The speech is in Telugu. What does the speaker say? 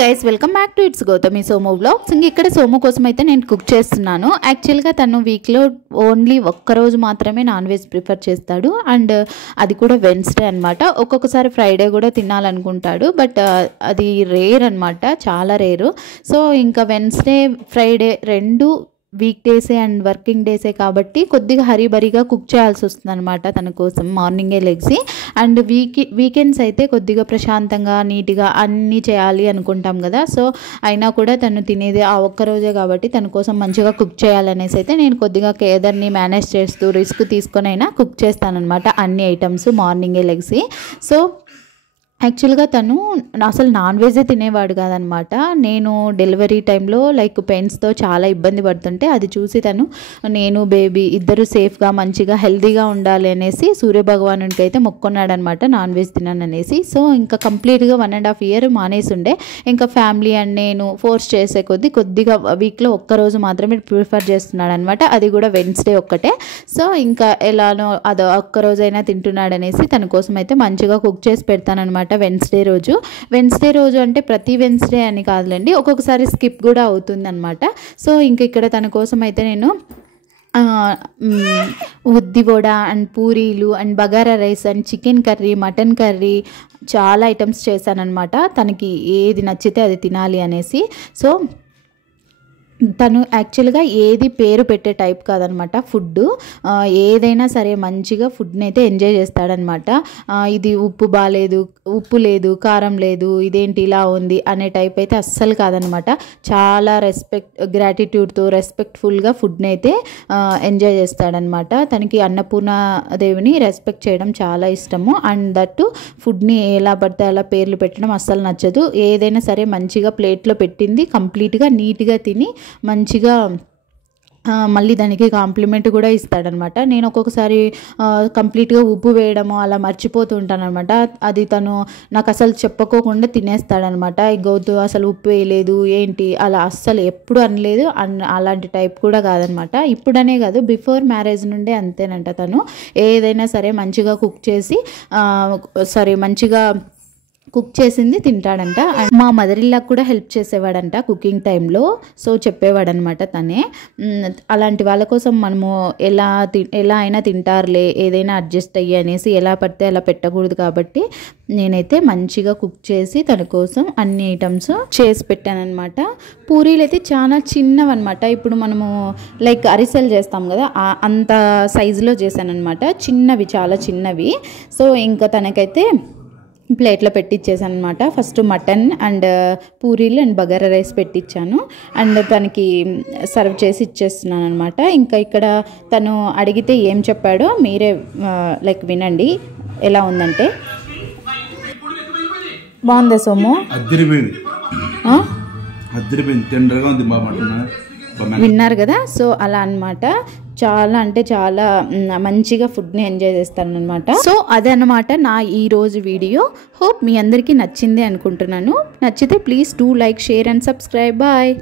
Guys welcome back to it's Gautami Somu vlogs. ఇక్కడ సోము కోసం అయితే నేను కుక్ చేస్తున్నాను. యాక్చువల్గా తను వీక్లో ఓన్లీ ఒక్కరోజు మాత్రమే నాన్ వెజ్ ప్రిఫర్ చేస్తాడు, అండ్ అది కూడా వెన్స్డే అనమాట. ఒక్కొక్కసారి ఫ్రైడే కూడా తినాలనుకుంటాడు, బట్ అది రేర్ అనమాట, చాలా రేరు. సో ఇంకా వెన్స్డే ఫ్రైడే రెండు వీక్ డేసే అండ్ వర్కింగ్ డేసే కాబట్టి కొద్దిగా హరీబరీగా కుక్ చేయాల్సి వస్తుంది అనమాట తన కోసం మార్నింగే లెగ్సి. అండ్ వీకెండ్స్ అయితే కొద్దిగా ప్రశాంతంగా నీట్గా అన్నీ చేయాలి అనుకుంటాం కదా. సో అయినా కూడా తను తినేది ఆ ఒక్కరోజే కాబట్టి తన కోసం మంచిగా కుక్ చేయాలనేసి అయితే నేను కొద్దిగా కేదర్ని మేనేజ్ చేస్తూ రిస్క్ తీసుకొని అయినా కుక్ చేస్తానన్నమాట అన్ని ఐటమ్స్ మార్నింగే లెగ్సి. సో యాక్చువల్గా తను అసలు నాన్ వెజే తినేవాడు కాదనమాట. నేను డెలివరీ టైంలో లైక్ పెయిన్స్తో చాలా ఇబ్బంది పడుతుంటే అది చూసి తను నేను బేబీ ఇద్దరు సేఫ్గా మంచిగా హెల్తీగా ఉండాలి అనేసి సూర్యభగవానుడికి అయితే మొక్కున్నాడు అనమాట నాన్ వెజ్ తినను అనేసి. సో ఇంకా కంప్లీట్గా 1.5 year మానేసి ఉండే. ఇంకా ఫ్యామిలీ అండ్ నేను ఫోర్స్ చేసే కొద్దిగా వీక్లో ఒక్కరోజు మాత్రమే ప్రిఫర్ చేస్తున్నాడు అనమాట, అది కూడా వెన్స్డే ఒక్కటే. సో ఇంకా ఎలానో అది ఒక్కరోజైనా తింటున్నాడు అనేసి తన కోసం అయితే మంచిగా కుక్ చేసి పెడతానమాట వెన్స్డే రోజు అంటే ప్రతి వెన్స్డే అని కాదులేండి, ఒక్కొక్కసారి స్కిప్ కూడా అవుతుంది అనమాట. సో ఇంక ఇక్కడ తన కోసం అయితే నేను ఉద్ది వడ అండ్ పూరీలు and bagara rice and chicken curry, mutton curry, చాలా ఐటమ్స్ చేశానమాట. తనకి ఏది నచ్చితే అది తినాలి అనేసి. సో తను యాక్చువల్గా ఏది పేరు పెట్టే టైప్ కాదనమాట. ఫుడ్ ఏదైనా సరే మంచిగా ఫుడ్ని అయితే ఎంజాయ్ చేస్తాడనమాట. ఇది ఉప్పు బాగాలేదు, ఉప్పు లేదు, కారం లేదు, ఇదేంటి ఇలా ఉంది అనే టైప్ అయితే అస్సలు కాదనమాట. చాలా గ్రాటిట్యూడ్తో రెస్పెక్ట్ఫుల్గా ఫుడ్ని అయితే ఎంజాయ్ చేస్తాడనమాట. తనకి అన్నపూర్ణాదేవిని రెస్పెక్ట్ చేయడం చాలా ఇష్టము. అండ్ దట్టు ఫుడ్ని ఎలా పడితే అలా పేర్లు పెట్టడం అస్సలు నచ్చదు. ఏదైనా సరే మంచిగా ప్లేట్లో పెట్టింది కంప్లీట్గా నీట్గా తిని మంచిగా మళ్ళీ దానికి కాంప్లిమెంట్ కూడా ఇస్తాడనమాట. నేను ఒక్కొక్కసారి కంప్లీట్గా ఉప్పు వేయడము అలా మర్చిపోతూ ఉంటానన్నమాట. అది తను నాకు అసలు చెప్పుకోకుండా తినేస్తాడనమాట. గౌతు అసలు ఉప్పు వేయలేదు ఏంటి అలా అస్సలు ఎప్పుడు అనలేదు. అలాంటి టైప్ కూడా కాదనమాట. ఇప్పుడనే కాదు, బిఫోర్ మ్యారేజ్ నుండే అంతేనంట. తను ఏదైనా సరే మంచిగా కుక్ చేసి మంచిగా కుక్ చేసింది తింటాడంట. మా మదర్ ఇల్లాకి కూడా హెల్ప్ చేసేవాడంట కుకింగ్ టైంలో. సో చెప్పేవాడనమాట తనే. అలాంటి వాళ్ళ కోసం మనము ఎలా అయినా తింటారులే, ఏదైనా అడ్జస్ట్ అయ్యి అనేసి ఎలా పడితే అలా పెట్టకూడదు. కాబట్టి నేనైతే మంచిగా కుక్ చేసి తన కోసం అన్ని ఐటమ్స్ చేసి పెట్టానమాట. పూరీలు అయితే చాలా చిన్నవన్నమాట. ఇప్పుడు మనము లైక్ అరిసెలు చేస్తాం కదా అంత సైజులో చేశానమాట, చిన్నవి, చాలా చిన్నవి. సో ఇంకా తనకైతే ప్లేట్లో పెట్టించేసాను అనమాట. ఫస్ట్ మటన్ అండ్ పూరీలు అండ్ బగారా రైస్ పెట్టించాను, అండ్ తనకి సర్వ్ చేసి ఇచ్చేస్తున్నాను అనమాట. ఇంకా ఇక్కడ తను అడిగితే ఏం చెప్పాడో మీరే లైక్ వినండి. ఎలా ఉందంటే, బాగుందా సోము? విన్నారు కదా. సో అలా అనమాట. చాలా అంటే చాలా మంచిగా ఫుడ్ని ఎంజాయ్ చేస్తానన్నమాట. సో అదనమాట నా ఈరోజు వీడియో. హోప్ మీ అందరికీ నచ్చింది అనుకుంటున్నాను. నచ్చితే please do like, share and subscribe. Bye.